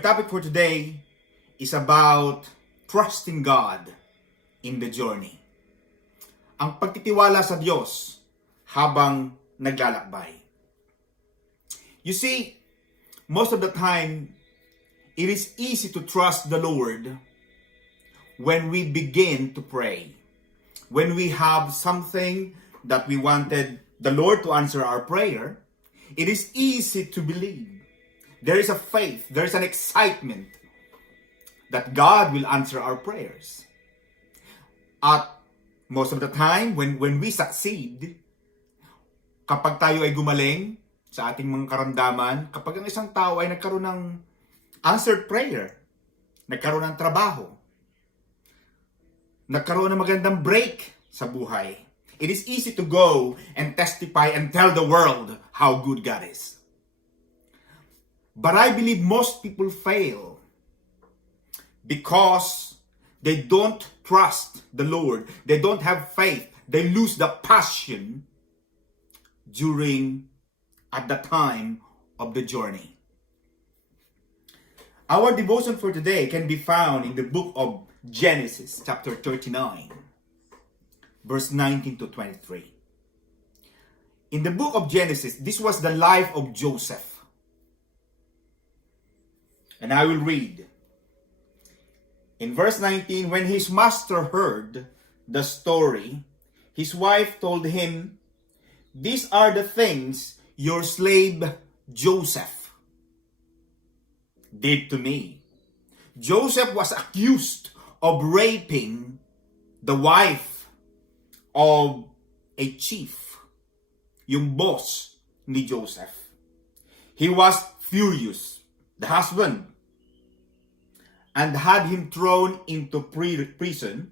My topic for today is about trusting God in the journey. Ang pagtitiwala sa Diyos habang naglalakbay. You see, most of the time, it is easy to trust the Lord when we begin to pray. When we have something that we wanted the Lord to answer our prayer, it is easy to believe. There is a faith, there is an excitement that God will answer our prayers. At most of the time, when we succeed, kapag tayo ay gumaling sa ating mga karamdaman, kapag ang isang tao ay nagkaroon ng answered prayer, nagkaroon ng trabaho, nagkaroon ng magandang break sa buhay, it is easy to go and testify and tell the world how good God is. But I believe most people fail because they don't trust the Lord. They don't have faith. They lose the passion at the time of the journey. Our devotion for today can be found in the book of Genesis, chapter 39, verse 19 to 23. In the book of Genesis, this was the life of Joseph. And I will read. In verse 19, when his master heard the story, his wife told him, "These are the things your slave Joseph did to me." Joseph was accused of raping the wife of a chief, yung boss ni Joseph. He was furious, the husband, and had him thrown into prison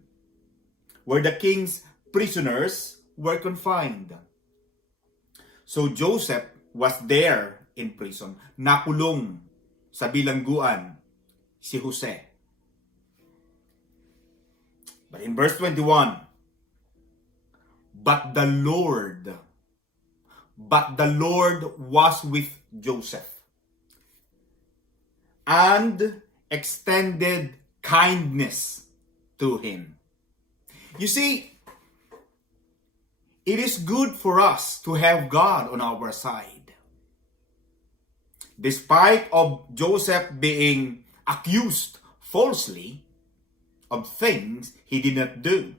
where the king's prisoners were confined. So Joseph was there in prison, nakulong sa bilangguan si Jose. But in verse 21, but the Lord was with Joseph and extended kindness to him. You see, it is good for us to have God on our side. Despite of Joseph being accused falsely of things he did not do.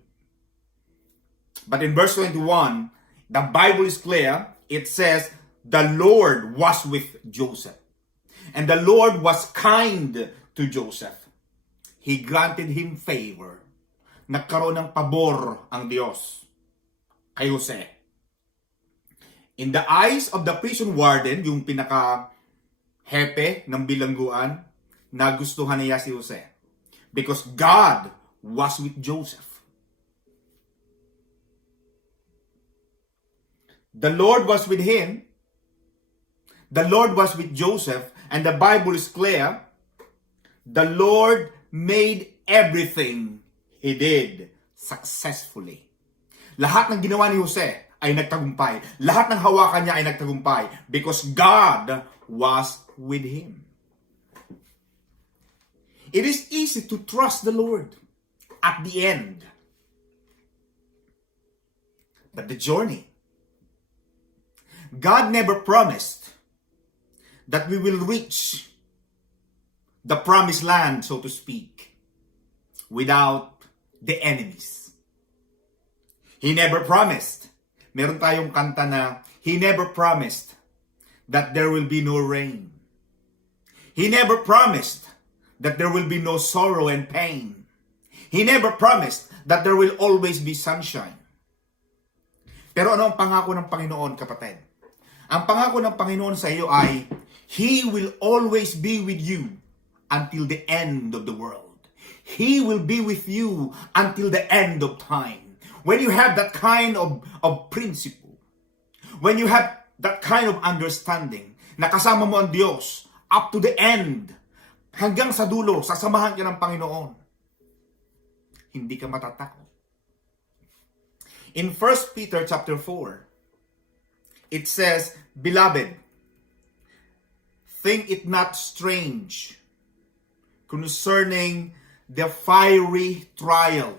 But in verse 21, the Bible is clear. It says, the Lord was with Joseph. And the Lord was kind to Joseph. He granted him favor. Nagkaroon ng pabor ang Diyos kay Jose. In the eyes of the prison warden, yung pinaka-hepe ng bilangguan, nagustuhan niya si Jose. Because God was with Joseph. The Lord was with him. The Lord was with Joseph. And the Bible is clear. The Lord made everything he did successfully. Lahat ng ginawa ni Jose ay nagtagumpay. Lahat ng hawakan niya ay nagtagumpay because God was with him. It is easy to trust the Lord at the end. But the journey, God never promised that we will reach the promised land, so to speak, without the enemies. He never promised. Meron tayong kanta na, He never promised that there will be no rain. He never promised that there will be no sorrow and pain. He never promised that there will always be sunshine. Pero ano ang pangako ng Panginoon, kapatid? Ang pangako ng Panginoon sa iyo ay, He will always be with you until the end of the world. He will be with you until the end of time. When you have that kind of principle, when you have that kind of understanding, na kasama mo ang Diyos up to the end, hanggang sa dulo, sasamahan ka ng Panginoon, hindi ka matatakot. In 1 Peter chapter 4, it says, "Beloved, think it not strange concerning the fiery trial,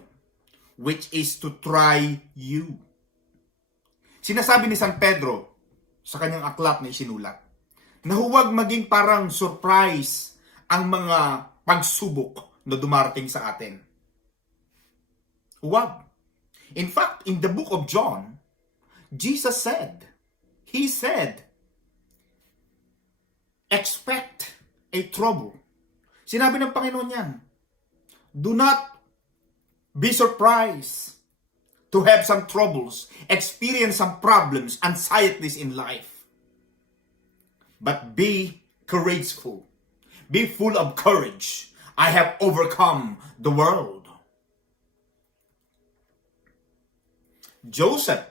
which is to try you. Sinasabi ni San Pedro sa kanyang aklat na isinulat, na huwag maging parang surprise ang mga pagsubok na dumarating sa atin. Huwag. In fact, in the book of John, Jesus said, He said, expect a trouble. Sinabi ng Panginoon yan, do not be surprised to have some troubles, experience some problems, anxieties in life. But be courageful. Be full of courage. I have overcome the world. Joseph,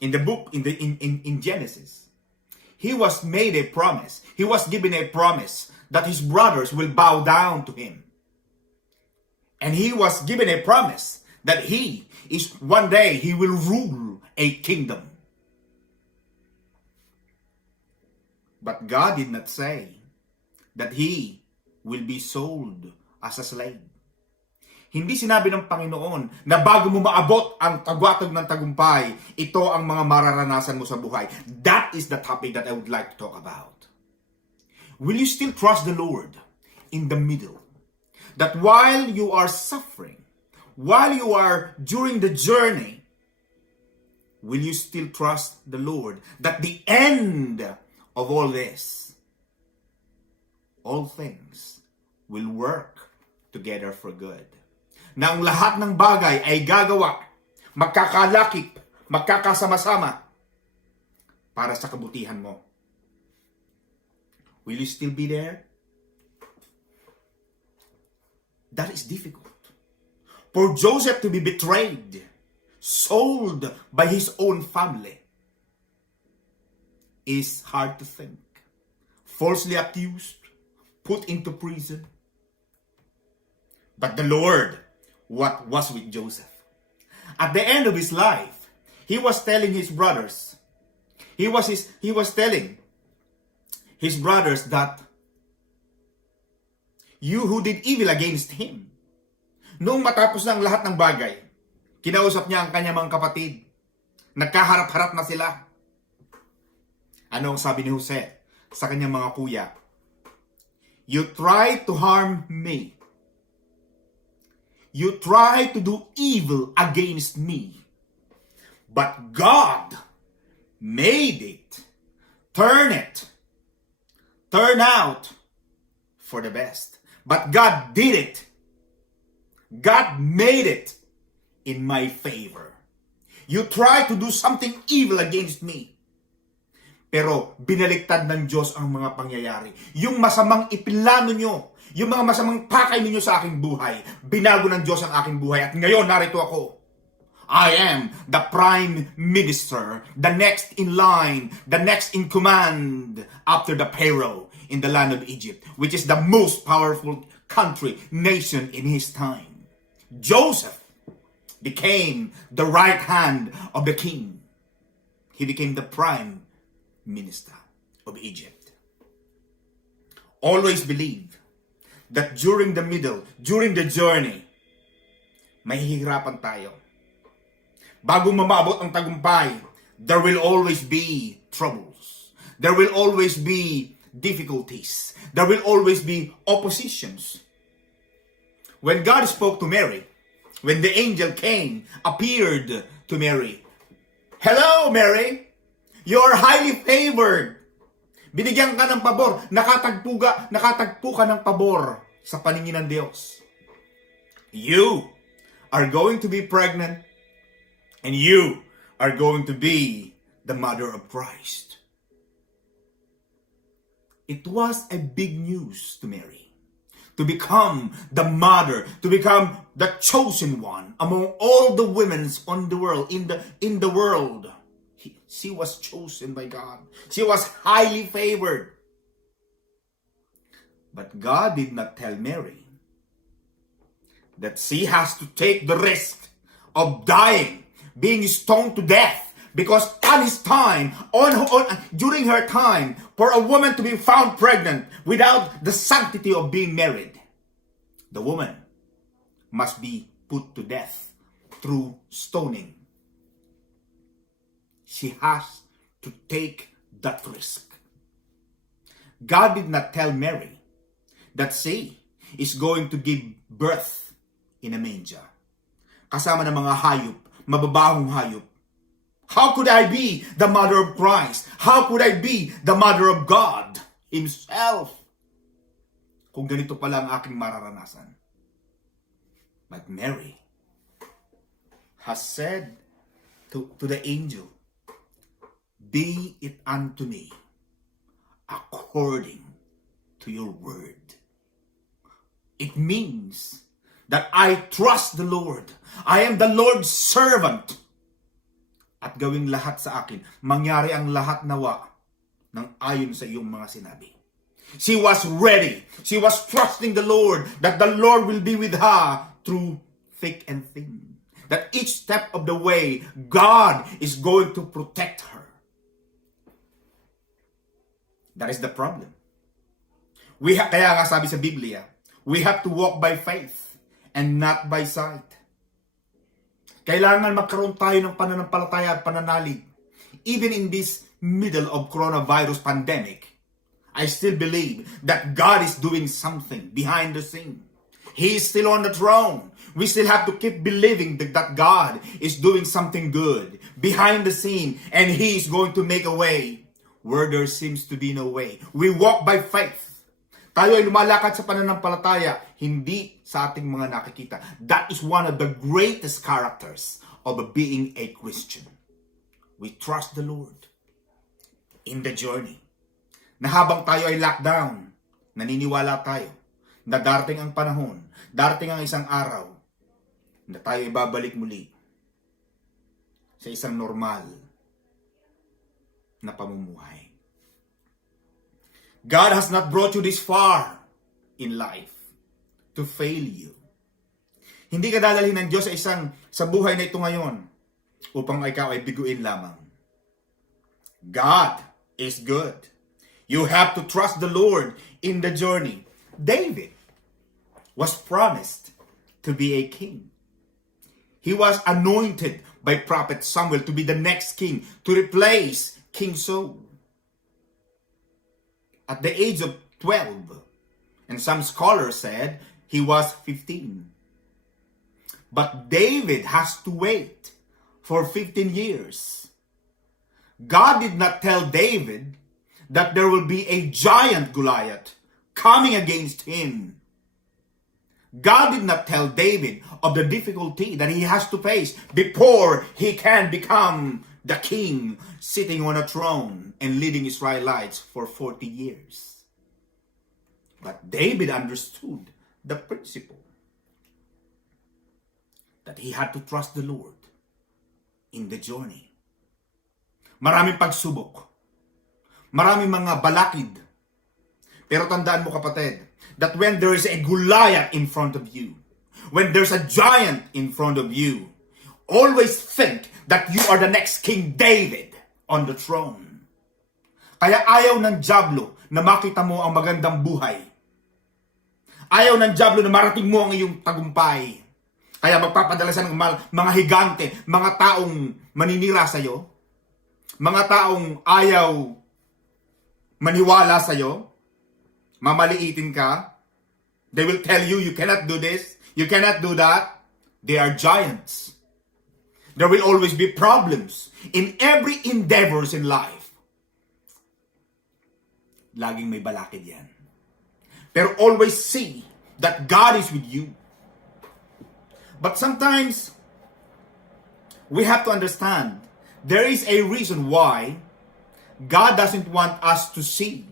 in the book, in Genesis, he was made a promise. He was given a promise that his brothers will bow down to him. And he was given a promise that one day he will rule a kingdom. But God did not say that he will be sold as a slave. Hindi sinabi ng Panginoon na bago mo maabot ang tagwatag ng tagumpay, ito ang mga mararanasan mo sa buhay. That is the topic that I would like to talk about. Will you still trust the Lord in the middle? That while you are suffering, while you are during the journey, will you still trust the Lord that the end of all this, all things will work together for good? Na ang lahat ng bagay ay gagawa, magkakalakip, magkakasama-sama para sa kabutihan mo. Will you still be there? That is difficult. For Joseph to be betrayed, sold by his own family, is hard to think. Falsely accused, put into prison. But the Lord, what was with Joseph? At the end of his life, he was telling his brothers, he was telling his brothers that you who did evil against him. Noong matapos ng lahat ng bagay, kinausap niya ang kanyang mga kapatid. Nagkaharap-harap na sila. Ano ang sabi ni Jose sa kanyang mga kuya? You try to harm me. You try to do evil against me. But God made it, turn out for the best. But God did it. God made it in my favor. You try to do something evil against me. Pero binaliktad ng Diyos ang mga pangyayari. Yung masamang ipilano nyo, yung mga masamang pakay ninyo sa aking buhay, binago ng Diyos ang aking buhay. At ngayon, narito ako. I am the prime minister, the next in line, the next in command after the Pharaoh in the land of Egypt, which is the most powerful country, nation in his time. Joseph became the right hand of the king. He became the prime minister of Egypt. Always believe that during the journey, mahihirapan tayo. Bago mamaabot ang tagumpay, there will always be troubles. There will always be difficulties. There will always be oppositions. When God spoke to Mary, when the angel came, appeared to Mary, hello, Mary! You're highly favored. Binigyan ka ng pabor. Nakatagpo ka ng pabor sa paningin ng Diyos. You are going to be pregnant and you are going to be the mother of Christ. It was a big news to Mary. To become the mother, to become the chosen one among all the women on the world, in the world. She was chosen by God. She was highly favored. But God did not tell Mary that she has to take the risk of dying, being stoned to death Because on his time, during her time, for a woman to be found pregnant without the sanctity of being married, the woman must be put to death through stoning. She has to take that risk. God did not tell Mary that she is going to give birth in a manger, kasama ng mga hayop, mababahong hayop. How could I be the mother of Christ? How could I be the mother of God Himself? Kung ganito pala ang aking mararanasan. But Mary has said to the angel, "Be it unto me according to your word." It means that I trust the Lord. I am the Lord's servant. At gawing lahat sa akin, mangyari ang lahat nawa ng ayon sa iyong mga sinabi. She was ready. She was trusting the Lord, that the Lord will be with her through thick and thin. That each step of the way, God is going to protect her. That is the problem. Kaya nga sabi sa Biblia, we have to walk by faith and not by sight. Kailangan magkaroon tayo ng pananampalataya at pananalig. Even in this middle of coronavirus pandemic, I still believe that God is doing something behind the scene. He is still on the throne. We still have to keep believing that God is doing something good behind the scene, and He is going to make a way where there seems to be no way. We walk by faith. Tayo ay lumalakad sa pananampalataya, hindi sa ating mga nakikita. That is one of the greatest characters of being a Christian. We trust the Lord in the journey. Na habang tayo ay lockdown, naniniwala tayo na darating ang panahon, darating ang isang araw, na tayo ay babalik muli sa isang normal na pamumuhay. God has not brought you this far in life to fail you. Hindi ka dadalhin ng Diyos sa buhay na ito ngayon upang ikaw ay biguin lamang. God is good. You have to trust the Lord in the journey. David was promised to be a king. He was anointed by Prophet Samuel to be the next king, to replace King Saul. At the age of 12, and some scholars said he was 15. But David has to wait for 15 years. God did not tell David that there will be a giant Goliath coming against him. God did not tell David of the difficulty that he has to face before he can become the king sitting on a throne and leading Israelites for 40 years. But David understood the principle that he had to trust the Lord in the journey. Maraming pagsubok, maraming mga balakid. Pero tandaan mo kapatid, that when there is a Goliath in front of you, when there's a giant in front of you, always think that you are the next King David on the throne. Kaya ayaw ng dyablo na makita mo ang magandang buhay. Ayaw ng dyablo na marating mo ang iyong tagumpay. Kaya magpapadala siya ng mga higante, mga taong maninira sa iyo, mga taong ayaw maniwala sa iyo, mamaliitin ka. They will tell you, you cannot do this, you cannot do that. They are giants. There will always be problems in every endeavors in life. Laging may balakid yan. Pero always see that God is with you. But sometimes, we have to understand, there is a reason why God doesn't want us to see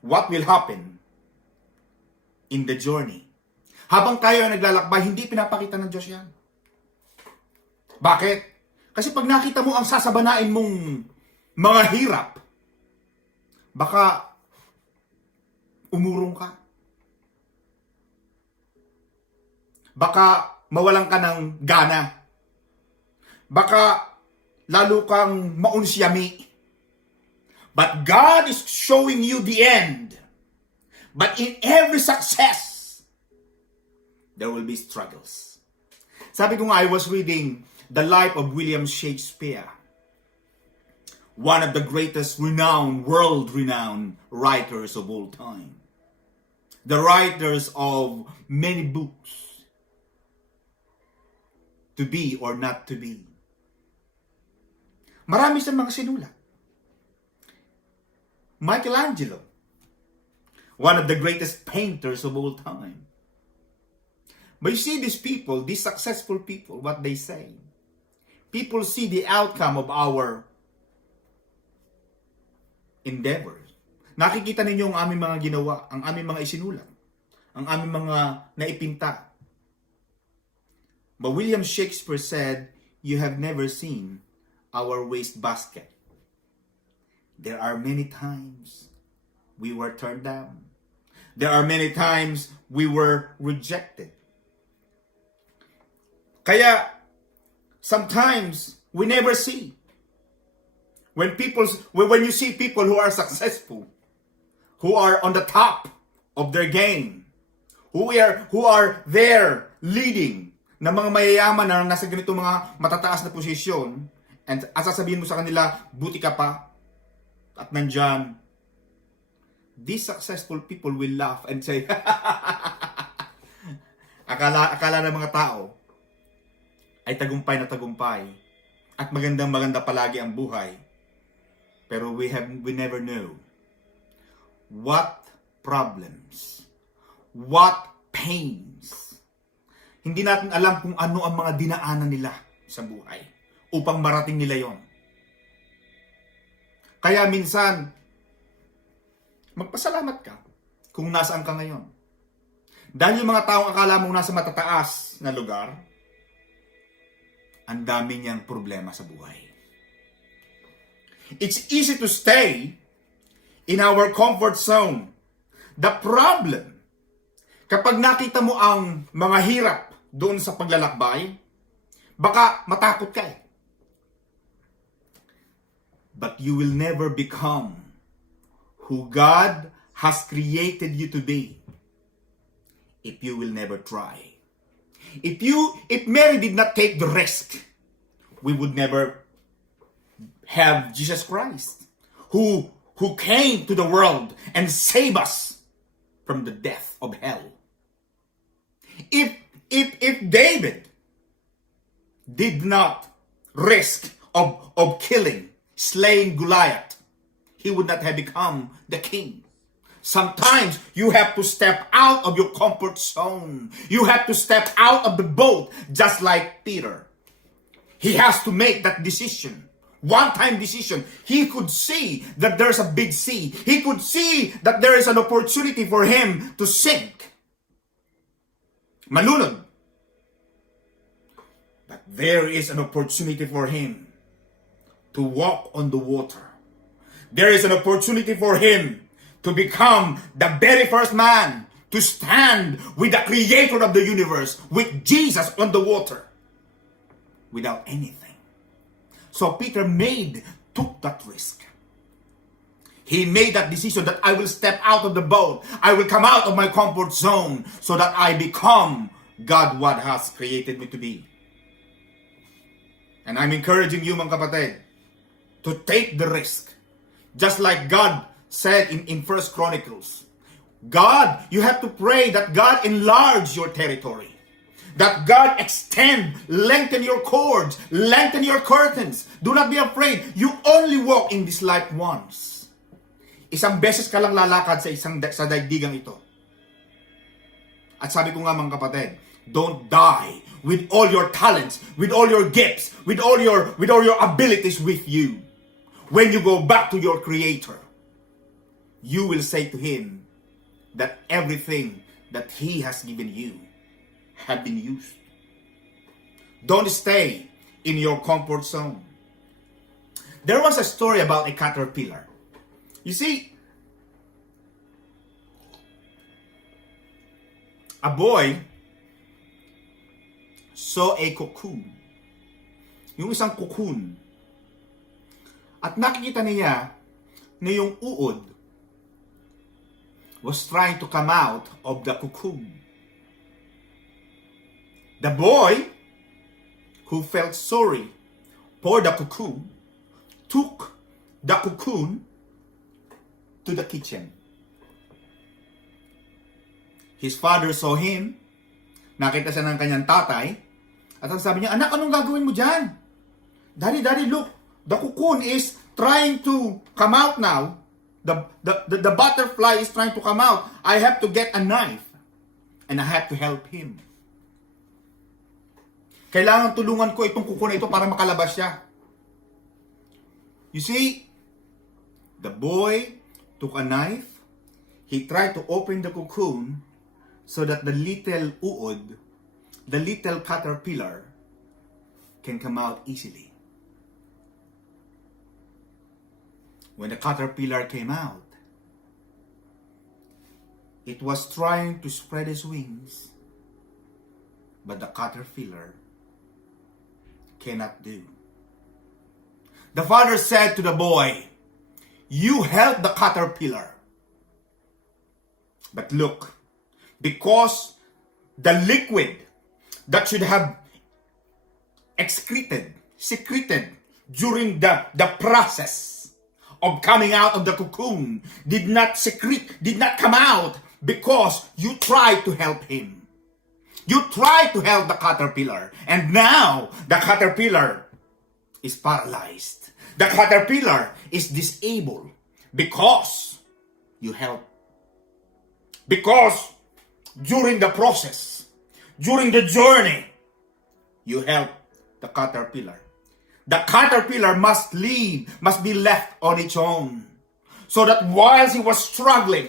what will happen in the journey. Habang tayo ay naglalakbay, hindi pinapakita ng Diyos yan. Bakit? Kasi pag nakita mo ang sasabanain mong mga hirap, baka umurong ka. Baka mawalan ka ng gana. baka lalo kang maunsyami. But God is showing you the end. But in every success, there will be struggles. Sabi ko nga, I was reading the life of William Shakespeare, one of the greatest world-renowned writers of all time. The writers of many books, To Be or Not to Be. Marami sa mga sinulat. Michelangelo, one of the greatest painters of all time. But you see these people, these successful people, what they say. People see the outcome of our endeavors. Nakikita ninyo ang aming mga ginawa, ang aming mga isinulat, ang aming mga naipinta. But William Shakespeare said, "You have never seen our wastebasket. There are many times we were turned down. There are many times we were rejected. Kaya, sometimes we never see. When you see people who are successful, who are on the top of their game, who are there leading, na mga mayayaman na nasa ganito mga matataas na posisyon, and sasabihin mo sa kanila, buti ka pa, at nandyan, these successful people will laugh and say, akala ng mga tao ay tagumpay na tagumpay, at maganda palagi ang buhay. Pero we never know what problems, what pains. Hindi natin alam kung ano ang mga dinaanan nila sa buhay upang marating nila yon. Kaya minsan, magpasalamat ka kung nasaan ka ngayon. Dahil yung mga taong akala mong nasa matataas na lugar, ang dami niyang problema sa buhay. It's easy to stay in our comfort zone. The problem, kapag nakita mo ang mga hirap doon sa paglalakbay, baka matakot ka eh. But you will never become who God has created you to be if you will never try. If Mary did not take the risk, we would never have Jesus Christ, who came to the world and saved us from the death of hell. If David did not risk of slaying Goliath, he would not have become the king. Sometimes you have to step out of your comfort zone. You have to step out of the boat, just like Peter. He has to make that decision. One-time decision. He could see that there's a big sea. He could see that there is an opportunity for him to sink. Malunod. But there is an opportunity for him to walk on the water. There is an opportunity for him to become the very first man to stand with the creator of the universe, with Jesus on the water, without anything. So Peter took that risk. He made that decision that I will step out of the boat. I will come out of my comfort zone so that I become God what has created me to be. And I'm encouraging you, mga kapatid, to take the risk. Just like God said in 1 Chronicles. God, you have to pray that God enlarge your territory. That God lengthen your cords, lengthen your curtains. Do not be afraid. You only walk in this life once. Isang beses ka lang lalakad sa daigdigang ito. At sabi ko nga, mga kapatid, don't die with all your talents, with all your gifts, with all your abilities with you. When you go back to your Creator, you will say to Him that everything that He has given you have been used. Don't stay in your comfort zone. There was a story about a caterpillar. You see, a boy saw a cocoon yung isang cocoon. At nakikita niya na yung uod was trying to come out of the cocoon. The boy, who felt sorry for the cocoon, took the cocoon to the kitchen. His father saw him, nakita siya ng kanyang tatay, at ang sabi niya, anak, anong gagawin mo dyan? Daddy, look, the cocoon is trying to come out now. The butterfly is trying to come out. I have to get a knife, and I have to help him. Kailangan tulungan ko itong cocoon na ito para makalabas siya. You see, the boy took a knife. He tried to open the cocoon so that the little uod, the little caterpillar, can come out easily. When the caterpillar came out, it was trying to spread its wings, but the caterpillar cannot do. The father said to the boy, you help the caterpillar. But look, because the liquid that should have secreted during the process of coming out of the cocoon did not come out because you tried to help him. You tried to help the caterpillar, and now the caterpillar is paralyzed. The caterpillar is disabled because you helped. Because during the process, during the journey, you help the caterpillar. The caterpillar must be left on its own. So that while she was struggling,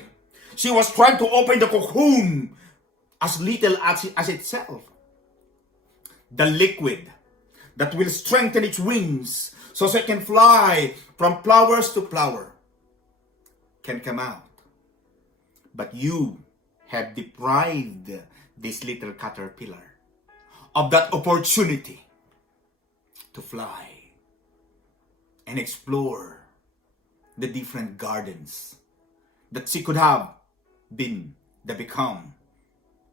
she was trying to open the cocoon as little as itself. The liquid that will strengthen its wings so it can fly from flowers to flower can come out. But you have deprived this little caterpillar of that opportunity to fly and explore the different gardens that she could have become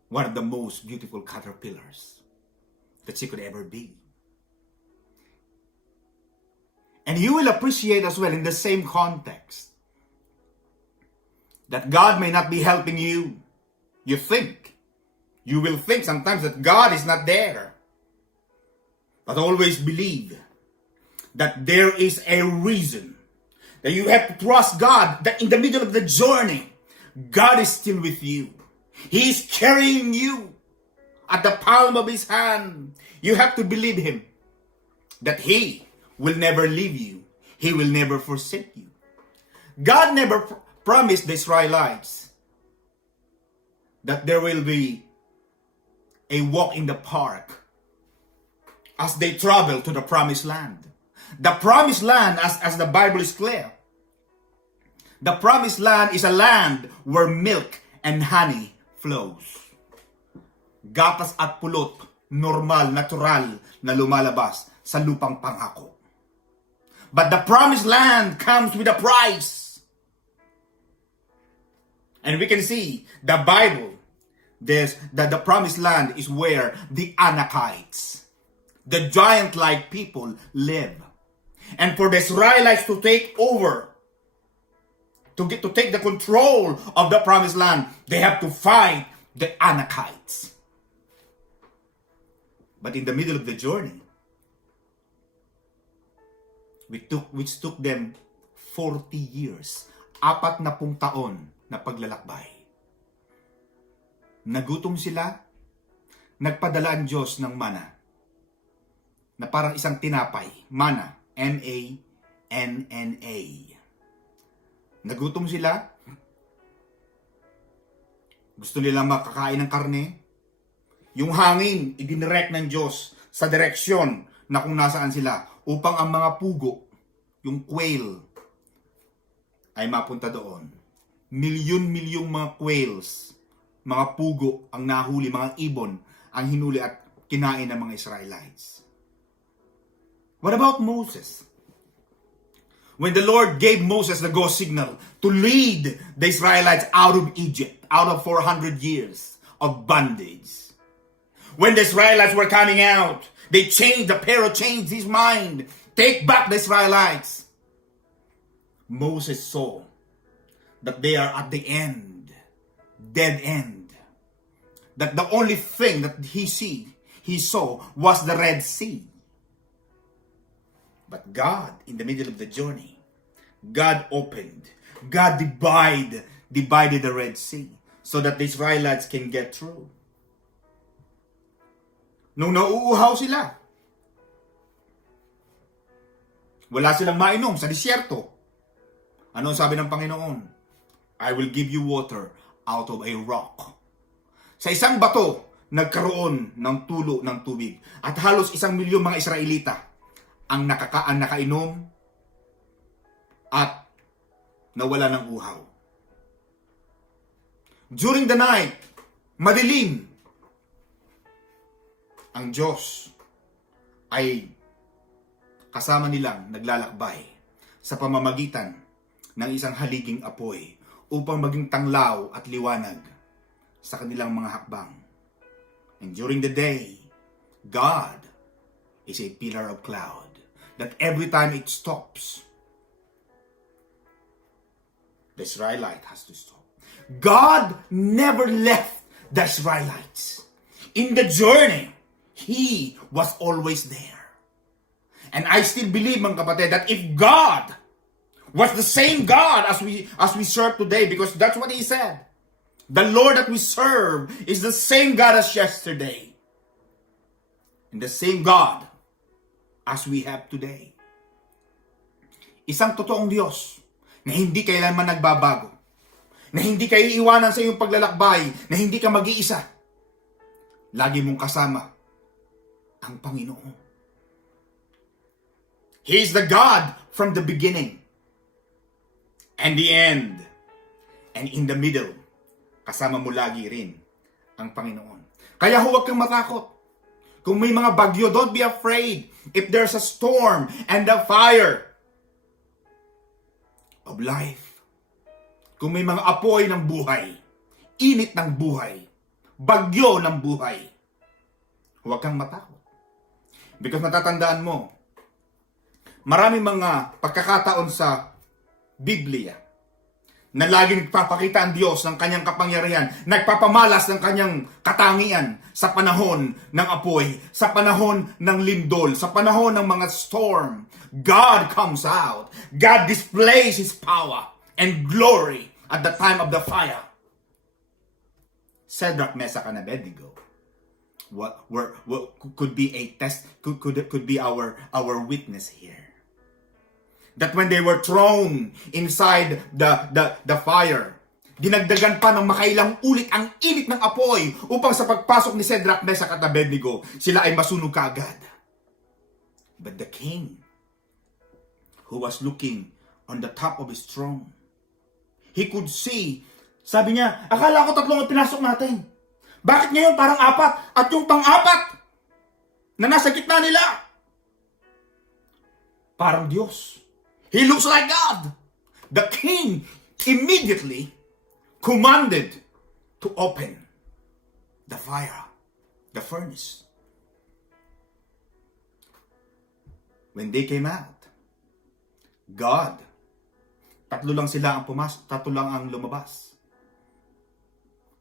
one of the most beautiful caterpillars that she could ever be. And you will appreciate as well in the same context that God may not be helping you. You will think sometimes that God is not there. But always believe that there is a reason that you have to trust God, that in the middle of the journey, God is still with you. He is carrying you at the palm of His hand. You have to believe Him that He will never leave you. He will never forsake you. God never promised the Israelites that there will be a walk in the park as they travel to the promised land. The promised land, as the Bible is clear, the promised land is a land where milk and honey flows. Gatas at pulot, normal, natural na lumalabas sa lupang pangako. But the promised land comes with a price. And we can see the Bible, that the promised land is where the Anakites, the giant-like people, live. And for the Israelites to take over, to take the control of the promised land, they have to fight the Anakites. But in the middle of the journey, which took them 40 years, 40 taon na paglalakbay. Nagutom sila, nagpadala ang Diyos ng mana, na parang isang tinapay, mana, M-A-N-N-A. Nagutom sila, gusto nila makakain ng karne, yung hangin, idinirect ng Diyos sa direksyon na kung nasaan sila, upang ang mga pugo, yung quail, ay mapunta doon. Milyon-milyong mga quails, mga pugo ang nahuli, mga ibon ang hinuli at kinain ng mga Israelites. What about Moses? When the Lord gave Moses the go signal to lead the Israelites out of Egypt, out of 400 years of bondage. When the Israelites were coming out, the Pharaoh changed his mind. Take back the Israelites. Moses saw that they are at the end, dead end. That the only thing that he saw was the Red Sea. But God, in the middle of the journey, God divided the Red Sea so that the Israelites can get through. Nung nauuhaw sila, wala silang mainom sa disyerto. Ano sabi ng Panginoon? I will give you water out of a rock. Sa isang bato, nagkaroon ng tulo ng tubig. At halos 1,000,000 mga Israelita ang nakainom at nawala ng uhaw. During the night, madilim, ang Diyos ay kasama nilang naglalakbay sa pamamagitan ng isang haliging apoy upang maging tanglaw at liwanag sa kanilang mga hakbang. And during the day, God is a pillar of cloud that every time it stops, the Israelite has to stop. God never left the Israelites. In the journey, He was always there. And I still believe, mga kapatid, that if God was the same God as we serve today, because that's what He said, the Lord that we serve is the same God as yesterday, and the same God as we have today. Isang totoong Diyos na hindi kailanman nagbabago, na hindi ka iiwanan sa iyong paglalakbay, na hindi ka mag-iisa. Lagi mong kasama ang Panginoon. He is the God from the beginning and the end. And in the middle, kasama mo lagi rin ang Panginoon. Kaya huwag kang matakot. Kung may mga bagyo, don't be afraid. If there's a storm and a fire of life, kung may mga apoy ng buhay, init ng buhay, bagyo ng buhay, huwag kang matakot. Because natatandaan mo, maraming mga pagkakataon sa Biblia na laging nagpapakita ang Diyos ng kanyang kapangyarihan, nagpapamalas ng kanyang katangian sa panahon ng apoy, sa panahon ng lindol, sa panahon ng mga storm. God comes out. God displays His power and glory at the time of the fire. Shadrach, Meshach, and Abednego what could be a test, could be our witness here. That when they were thrown inside the fire, dinagdagan pa ng makailang ulit ang init ng apoy upang sa pagpasok ni Shadrach, Meshach at Abednego, sila ay masunog kaagad. But the king, who was looking on the top of his throne, he could see, sabi niya, akala ko 3 ang pinasok natin. Bakit ngayon parang 4? At yung pang-4 na nasa gitna nila, parang Diyos. He looks like God. The king immediately commanded to open the fire, the furnace. When they came out, God, 3 lang sila ang pumasok, 3 lang ang lumabas.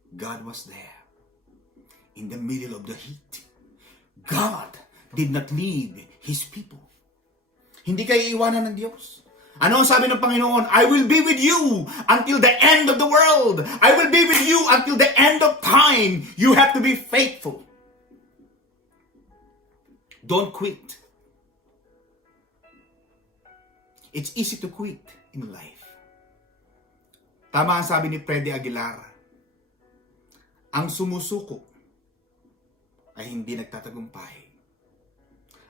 God was there in the middle of the heat. God did not leave His people. Hindi kayo iiwanan ng Diyos. Ano ang sabi ng Panginoon? I will be with you until the end of the world. I will be with you until the end of time. You have to be faithful. Don't quit. It's easy to quit in life. Tama ang sabi ni Freddy Aguilar. Ang sumusuko ay hindi nagtatagumpay.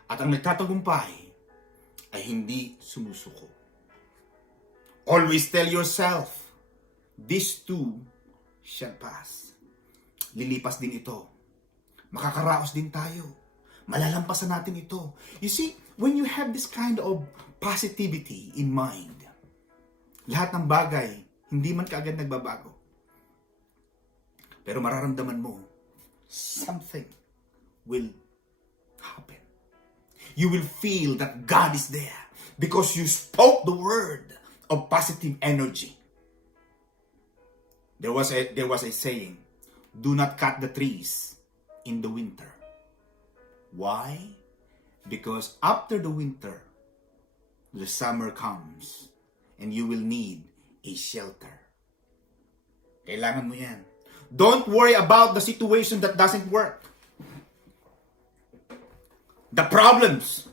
At ang nagtatagumpay ay hindi sumusuko. Always tell yourself, this too shall pass. Lilipas din ito. Makakaraos din tayo. Malalampasan natin ito. You see, when you have this kind of positivity in mind, lahat ng bagay, hindi man kaagad nagbabago. Pero mararamdaman mo, something will happen. You will feel that God is there because you spoke the word of positive energy. There was a saying, do not cut the trees in the winter. Why? Because after the winter, the summer comes and you will need a shelter. Kailangan mo yan. Don't worry about the situation that doesn't work. The problems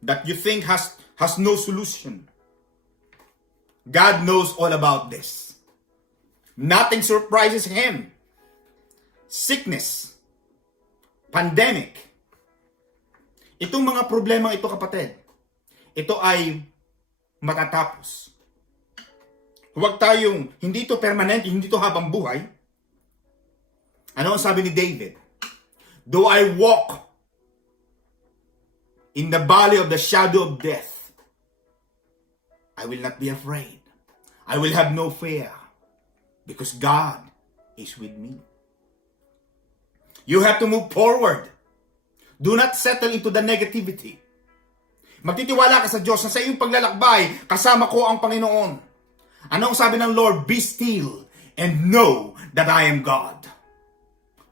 that you think has no solution. God knows all about this. Nothing surprises Him. Sickness, pandemic, itong mga problema ito, kapatid, ito ay matatapos. Huwag tayong, hindi ito permanente, hindi ito habang buhay. Ano ang sabi ni David? Though I walk in the valley of the shadow of death, I will not be afraid. I will have no fear because God is with me. You have to move forward. Do not settle into the negativity. Magtitiwala ka sa Diyos na sa iyong paglalakbay, kasama ko ang Panginoon. Ano ang sabi ng Lord? Be still and know that I am God.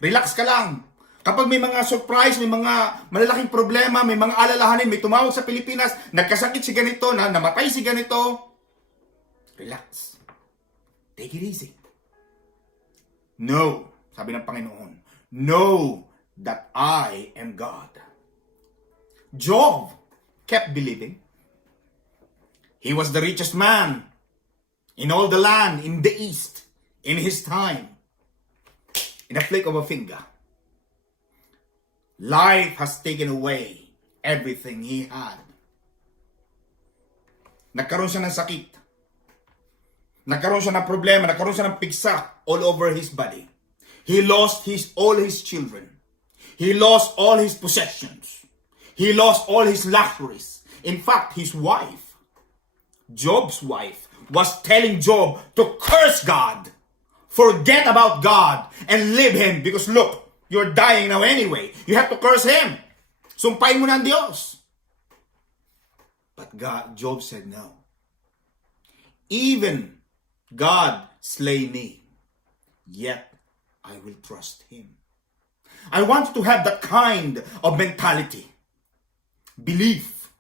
Relax ka lang. Kapag may mga surprise, may mga malalaking problema, may mga alalahanin, may tumawag sa Pilipinas, nagkasakit si ganito, namatay si ganito, relax. Take it easy. No, sabi ng Panginoon, know that I am God. Job kept believing. He was the richest man in all the land, in the east, in his time. In a flick of a finger. Life has taken away everything he had. Nagkaroon siya ng sakit. Nagkaroon siya ng problema. Nagkaroon siya ng pigsa all over his body. He lost all his children. He lost all his possessions. He lost all his luxuries. In fact, his wife, Job's wife, was telling Job to curse God. Forget about God and leave Him because look, you're dying now anyway. You have to curse Him. Sumpain mo na ang Diyos. But Job said no. Even God slay me, yet I will trust Him. I want you to have that kind of mentality. Belief.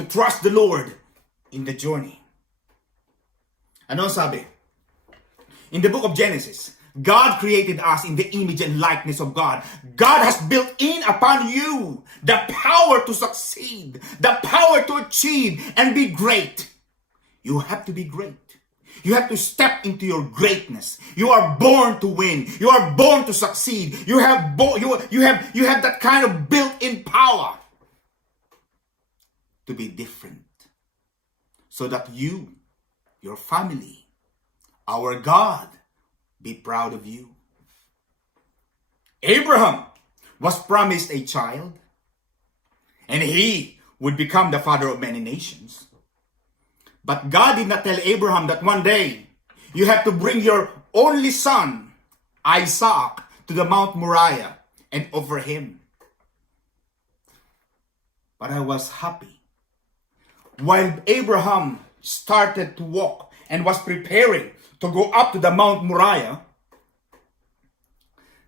To trust the Lord in the journey. Ano sabi? In the book of Genesis, God created us in the image and likeness of God. God has built in upon you the power to succeed, the power to achieve and be great. You have to be great. You have to step into your greatness. You are born to win. You are born to succeed. You have that kind of built-in power to be different. So that you, your family, our God, be proud of you. Abraham was promised a child, and he would become the father of many nations. But God did not tell Abraham that one day you have to bring your only son, Isaac, to the Mount Moriah and offer him. But I was happy. While Abraham started to walk and was preparing to go up to the Mount Moriah,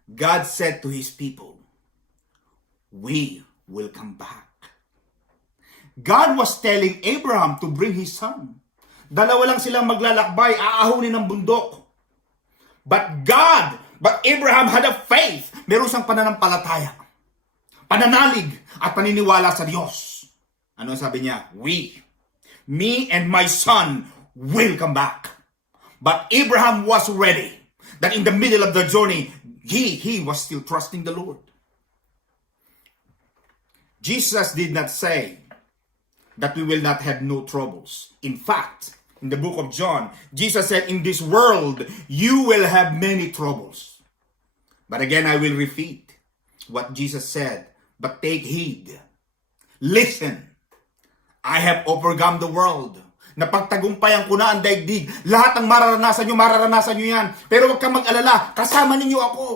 God said to His people, we will come back. God was telling Abraham to bring his son. Dalawa lang silang maglalakbay, aahunin ng bundok. But Abraham had a faith. Meron siyang pananampalataya, pananalig at paniniwala sa Diyos. Ano sabi niya? Me and my son will come back. But Abraham was ready. That in the middle of the journey, he was still trusting the Lord. Jesus did not say that we will not have no troubles. In fact, in the book of John, Jesus said, in this world, you will have many troubles. But again, I will repeat what Jesus said But take heed. Listen. I have overcome the world. Napagtagumpayan ko na ang daigdig. Lahat ng mararanasan nyo yan. Pero huwag kang mag-alala, kasama ninyo ako.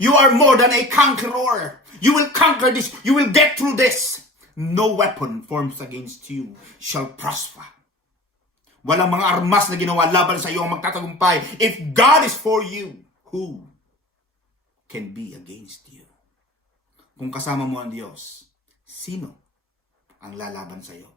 You are more than a conqueror. You will conquer this. You will get through this. No weapon formed against you shall prosper. Walang mga armas na ginawa laban sa iyo ang magtatagumpay. If God is for you, who can be against you? Kung kasama mo ang Diyos, sino ang lalaban sa iyo?